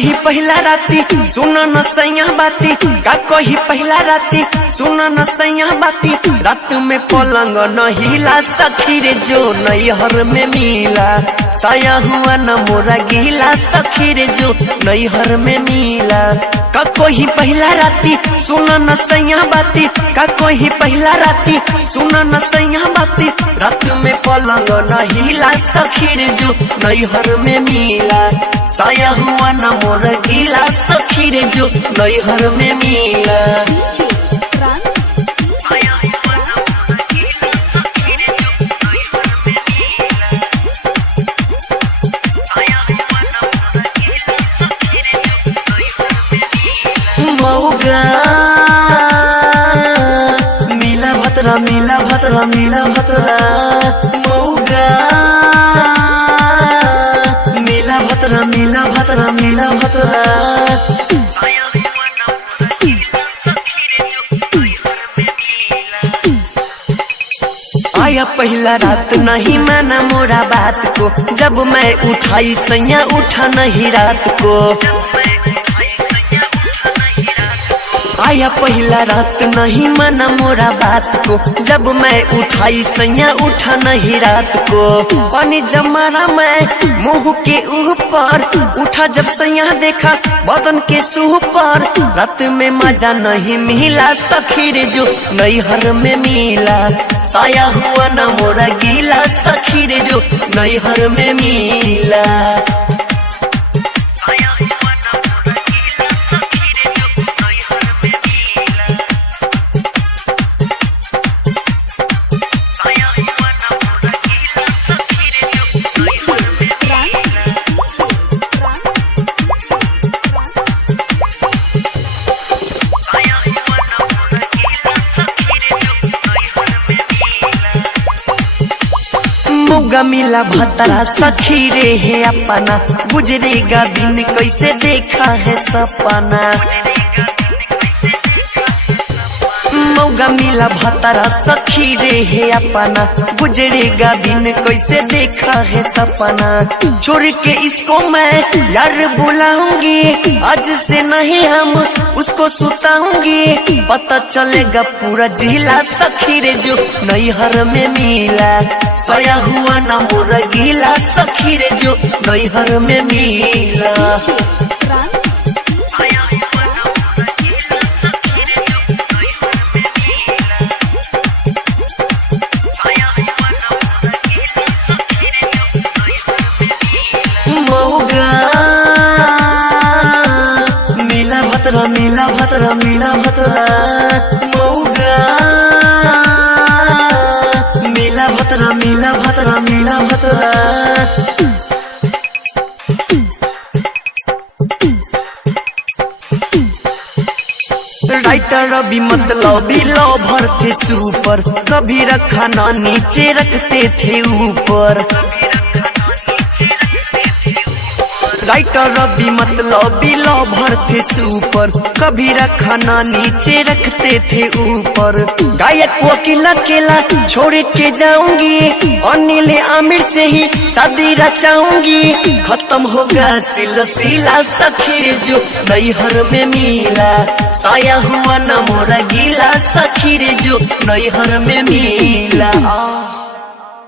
कही पहला राती सुना न सैया बाती, का कही पहला राती सुना न सैया बाती। रात में पलंग न हिला सखी रे जो नैहर में मिला, साया हुआ न मोरा गीला सखी रे जो नैहर में मिला। का कोई पहला राती सुना न सैया बाती, का कोई पहला राती सुना न सैया बाती। रात में पलंग न हिला सखी रे जो नैहर में मिला, साया हुआ न मोर गीला सखी रे जो नैहर में मिला। मौगा मिला भतरा मिला भतरा मिला भतरा, मौगा मिला भतरा मिला भतरा मिला भतरा। आया पहला रात नहीं माना मोरा बात को, जब मैं उठाई सैया उठा नहीं रात को। आया पहला रात नहीं माना मोरा बात को, जब मैं उठाई सैया उठा नहीं रात को। पानी जमाना मैं मुंह के ऊपर उठा, जब सैया देखा बदन के सूह पर। रात में मजा नहीं मिला सखी रे जो नैहर में मिला, साया हुआ न मोरा गीला सखी रे जो नैहर में मिला। मौगा मिला भतरा सखी रे है अपना, गुजरेगा दिन कैसे देखा है सपना। मौगा मिला भतरा सखी रे है अपना, गुजरेगा दिन कैसे देखा है सपना। छोड़ के इसको मैं यार बुलाऊंगी, आज से नहीं हम उसको सुताऊंगी। पता चलेगा पूरा जिला सखी रे जो नैहर में मिला, साया हुआ ना मोरा गीला सखी रे जो नैहर में मिला। मौगा मिला भतरा मिला भतरा मिला भतरा, मौगा मिला भतरा मिला भतरा मिला भतरा। राइटर अभी मतलब बिलो भरते सुपर, कभी रखा ना नीचे रखते थे ऊपर। राइटर अभी मतलब बिलो भरते सुपर, कभी रखा ना नीचे रखते थे ऊपर। गायक वकील अकेला छोड़ के जाऊंगी, अनिल आमिर से ही शादी रचाऊंगी। खत्म होगा सिलसिला सखी रे जो नैहर में मिला, साया हुआ ना मोरा गीला सखी रे जो नैहर में मिला।